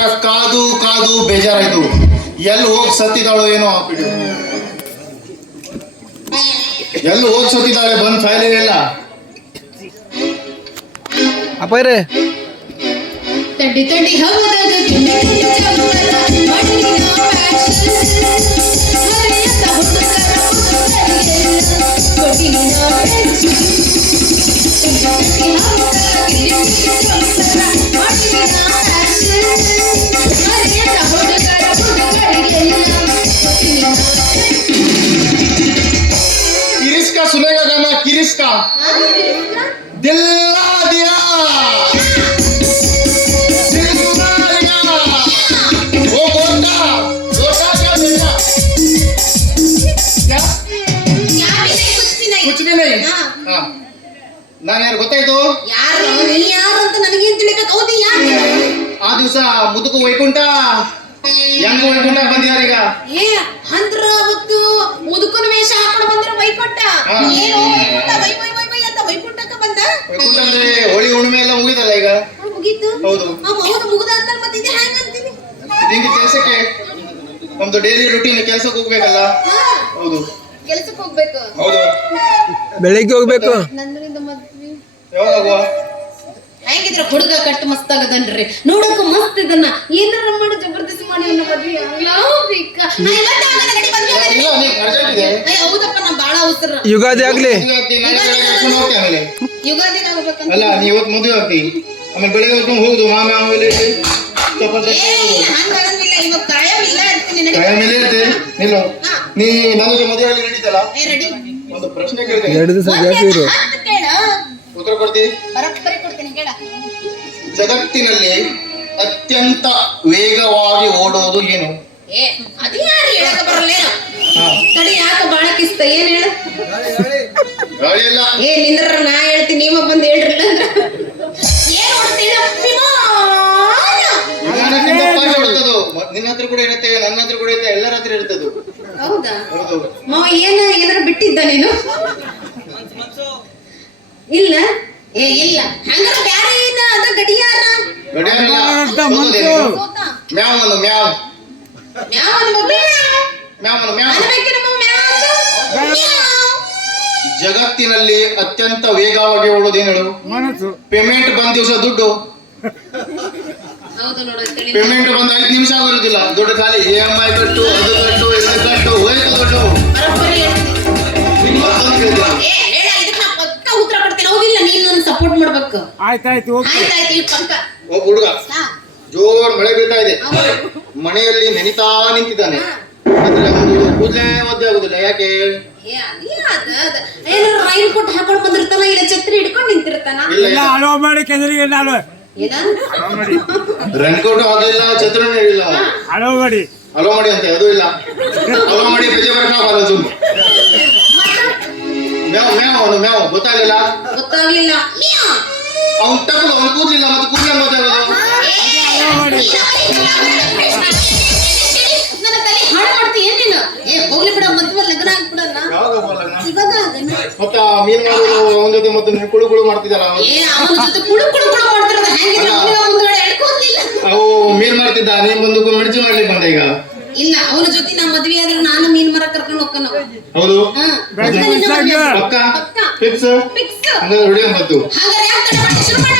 ಮಾತ್ರ ಕಾದು ಕಾದು ಬೇಜಾರಾಯ್ತು. ಎಲ್ಲಿ ಹೋಗಿ ಸತ್ತಿದ್ದಾಳು ಏನೋ ಆ ಪಿಡಿ, ಎಲ್ಲಿ ಹೋಗಿ ಸತ್ತಿದ್ದಾಳೆ, ಬಂದ್ ಫೈಲೇ ಇಲ್ಲ. ಅಪ್ಪರೇ ತಡ್ಡಿ ತಡ್ಡಿ ಹವದಾಗ किरिस्का सुनेगा गाना, किरिस्का दिल दिया वो बोलता दोसा क्या देना क्या कुछ भी नहीं. हाँ ನಾನು ಯಾರು ಗೊತ್ತಾಯ್ತು? ಯಾರು ನೀ ಯಾರು ಅಂತ ನನಗೇನ್ ತಿಳಿಬೇಕು? ಹೌದು ಯಾರು? ಆ ದಿವಸ ಮುದುಕು ವೈಕುಂಠ ಹೆಂಗ ವೈಕುಂಠ ಬಂದಿಯಾರೀಗ? ಏ ಅಂದ್ರ ಅವತ್ತು ಮುದುಕನ ವೇಷ ಹಾಕೊಂಡು ಬಂದ್ರೆ ವೈಕುಂಠ. ಏನು ವೈಕುಂಠ ವೈ ವೈ ವೈ ವೈ ಅಂತ ವೈಕುಂಠಕ್ಕೆ ಬಂದ? ವೈಕುಂಠ ಅಂದ್ರೆ ಹೋಳಿ ಹುಣ್ಣಿಮೆ ಎಲ್ಲ ಮುಗಿದಲ್ಲ ಈಗ? ಮುಗೀತು. ಹೌದು. ಹೌದು ಮುಗಿದಾದ್ಮೇಲೆ ಮತ್ತೆ ಇದು ಹೆಂಗ್ ಅಂತೀನಿ? ನಿಂಗೆ ಕೆಲಸಕ್ಕೆ ನಮ್ದು ಡೈಲಿ ರೂಟೀನ್ ಕೆಲಸಕ್ಕೆ ಹೋಗ್ಬೇಕಲ್ಲ? ಹೌದು ಕೆಲಸಕ್ಕೆ ಹೋಗ್ಬೇಕು. ಹೌದು ಬೆಳಿಗ್ಗೆ ಹೋಗ್ಬೇಕು. ನಂದ್ರಿಂದ ಮದ್ವಿ ಯಾವಾಗ ಹೋಗುವ? ಹೆಂಗಿದ್ರ ಹುಡುಗ ಕಟ್ಟು ಮಸ್ತ್ ಆಗದನ್ರಿ, ನೋಡಕ್ಕೂ ಮಸ್ತ್ ಇದನ್ನ. ಏನಾರ ಮಾಡಿ ಜಬರ್ದಸ್ತಿ ಮಾಡಿ ಅನ್ನೋ ಮದ್ವಿ ಹೌದಪ್ಪ, ನಾ ಬಾಳ ಅವಸರ. ಯುಗಾದಿ ಆಗ್ಲಿ. ಯುಗಾದಿ ಅಲ್ಲ ನೀ ಇವತ್ತು ಮದುವೆ ಆಗ್ತಿ, ಆಮೇಲೆ ಬೆಳಿಗ್ಗೆ ಹೊತ್ಕೊಂಡು ಹೋಗುದು ಮಾಮ, ಆಮೇಲೆ ಹಂಗಾಗಂಗಿಲ್ಲ. ಇವಾಗ ಕಾಯಂ ಇಲ್ಲ ಇರ್ತೀನಿ. ಕಾಯ ಮೇಲೆ ಇರ್ತೆ ನಿಲ್ಲು. ನೀ ನನಗೆ ಮದುವೆ ಆಗಲಿ ನಡೀತಲ್ಲ? ರೆಡಿ. ಒಂದು ಪ್ರಶ್ನೆ ಕೇಳಿದೆ, 2 ದಿವಸ ಗ್ಯಾಪ್ ಇರು. ಕೇಳ, ಉತ್ತರ ಕೊಡ್ತಿ? ಬರೋಬ್ಬರಿ ಕೊಡ್ತೀನಿ ಕೇಳ. ಜಗತ್ತಿನಲ್ಲಿ ಅತ್ಯಂತ ವೇಗವಾಗಿ ಓಡೋದು ಏನು? ಏ ಅದು ಯಾರು ಹೇಳಕ ಬರಲ್ಲ. ತಡಿ ಯಾಕೆ ಬಾಳ ಕಿಸ್ತ, ಏನ್ ಹೇಳ? ಗಾಳಿ ಇಲ್ಲ. ಏ ನಿಂದ್ರ ನಾ ಹೇಳ್ತೀನಿ, ನೀವ ಬಂದ್ ಹೇಳ್ರಲ್ಲ ಅಂದ್ರ ಏನ್ ಹೊಡ್ತೀರ? ವಿಮಾನಕ್ಕಿಂತ ಫಾಸ್ಟ್ ಹೊಡ್ತದು. ನಿನ್ನ ಹತ್ರ ಕೂಡ ಇರುತ್ತೆ, ನನ್ನ ಹತ್ರ ಕೂಡ ಇರುತ್ತೆ, ಎಲ್ಲರ ಹತ್ರ ಇರ್ತದು. ಹೌದಾ? ಹೌದು. ಮಾವ ಏನಾರ ಬಿಟ್ಟಿದ್ದ ನೀನು? ಇಲ್ಲ. ಏ ಇಲ್ಲ, ಹಂಗಾರ ಬ್ಯಾರೆ ಏನ ಅದ ಗಡಿಯಾರ? ಗಡಿಯಾರ ಸೋತ. ಮ್ಯಾವ್ ಅನ್ನು ಮ್ಯಾವ್ ಮ್ಯಾವ್ ಅನ್ಬೇಕು. ಮ್ಯಾವ್ ಅನ್ನು ಮ್ಯಾವ್. ಅನ್ಬೇಕೆ ನಮ್ಮ ಮ್ಯಾವ್ ಅಂತ? ಮ್ಯಾವ್. ಜಗತ್ತಿನಲ್ಲಿ ಅತ್ಯಂತ ವೇಗವಾಗಿ ಓಡೋದು ಏನು ಹೇಳು? ಪೇಮೆಂಟ್ ಬಂದ ದಿವಸ ದುಡ್ಡು. ಹೌದು ನೋಡು, ತಡಿ. ಪೇಮೆಂಟ್ ಬಂದ 5 ನಿಮಿಷ ಆಗೋದಿಲ್ಲ, ದುಡ್ಡು ಖಾಲಿ. EMI ಕಟ್ಟು, ಅದು ಕಟ್ಟು, ಇದು ಕಟ್ಟು, ಹೋಯ್ತು ದುಡ್ಡು. ಬರೋಬ್ಬರಿ ಹೇಳ್ತೀನಿ. ಮತ್ತೊಂದು ಕೇಳ್ತೀನಿ. ಏ ಹೇಳ, ಇದಕ್ಕೆ ನಾ ಪಕ್ಕ ಉತ್ತರ ಕೊಡ್ತೀನಿ. ಹೌದಿಲ್ಲ, ನೀನ್ ನನ್ನ ಸಪೋರ್ಟ್ ಮಾಡ್ಬೇಕು. ಆಯ್ತಾಯ್ತು. ಆಯ್ತಾಯ್ತು, ಈ ಪಕ್ಕ. ಒಬ್ಬ ಹುಡುಗ ಹಾ. ಜೋರ್ ಮಳೆ ಬೀಳ್ತಾ ಇದೆ, ಹೌದು. ಮನೆಯಲ್ಲಿ ನೆನಿತಾ ನಿಂತಿದ್ದಾನೆ. ಆದ್ರೆ ಅವನು ಕೂದಲೇ ಒದ್ದೆ ಆಗುದಿಲ್ಲ, ಯಾಕೆ? ಏ ಅದೇ ಅದ ಏನಾರ ರೈಲ್ ಕೊಟ್ಟು ಹಾಕೊಂಡು ಬಂದಿರ್ತಾನ, ಇಲ್ಲ ಛತ್ರಿ ಹಿಡ್ಕೊಂಡು ನಿಂತಿರ್ತಾನ. ಇಲ್ಲ ಅಲೋ ಮಾಡಿ ಕೆದರಿಗೆ ನಾನು ಏನ ರೆನ್ಕೋಟ್ ಆಗಲಿಲ್ಲ, ಛತ್ರ ನೀಡಿಲ್ಲ. ಅಲೋ ಮಾಡಿ ಅಂತ ಅದು ಇಲ್ಲ. ಅಲೋ ಮಾಡಿ ಬೆಜೆ ಬರಕಾಗಲ್ಲ. ಮ್ಯಾವ್ ಮ್ಯಾವ್ ಅವನು ಮ್ಯಾವ್ ಗೊತ್ತಾಗಲಿಲ್ಲ. ಅವ್ನು ತಪ್ಪಲು, ಅವ್ನು ಕೂದಲಿಲ್ಲ, ಮತ್ತೆ ಕೂದಲ ಗೊತ್ತಾಗೋದು. ನನ್ನ ತಲೆ ಹಾಳು ಮಾಡ್ತಿ ಏನಿಲ್ಲ. ಏ ಹೋಗ್ಲಿ ಬಿಡ, ಮದುವೆ ಲಗ್ನ ಆಗ್ಬಿಡಲ್ಲ. ಯಾವಾಗ ಹೋಗಲ್ಲ? ಇವಾಗ ಅದನ್ನ ಮತ್ತೆ ಆ ಮೀನ್ ಮಾರೋದು ಅವನ ಜೊತೆ ಮತ್ತೆ ನೀವು ಕುಳು ಕುಳು ಮಾಡ್ತಿದ್ದಲ್ಲ? ಏ ಅವನ ಜೊತೆ ಕುಳು ಕುಳು ಕುಳು ಮಾಡ್ತಿರೋದು ಹೆಂಗಿದ್ರೆ ಅವನಿಗೆ ಮುಂದ್ಗಡೆ ಎಳ್ಕೋದಿಲ್ಲ. ಅವು ಮೀನ್ ಮಾಡ್ತಿದ್ದ, ನೀನ್ ಬಂದು ಮಿರ್ಚಿ ಮಾಡ್ಲಿಕ್ಕೆ ಬಂದ ಈಗ? ಇಲ್ಲ, ಅವನ ಜೊತೆ ನಾ ಮದ್ವೆ ಆದ್ರೆ ನಾನು ಮೀನ್ ಮರ ಕರ್ಕೊಂಡು ಹೋಗ್ತಾನ. ಹೌದು ಪಕ್ಕ ಫಿಕ್ಸ್. ಫಿಕ್ಸ್. ಹಂಗಾದ್ರೆ ಹೊಡಿ ಬಂತು. ಹಾಗಾದ್ರೆ ಯಾಕೆ ತಡ ಮಾಡಿ ಶುರು ಮಾಡ.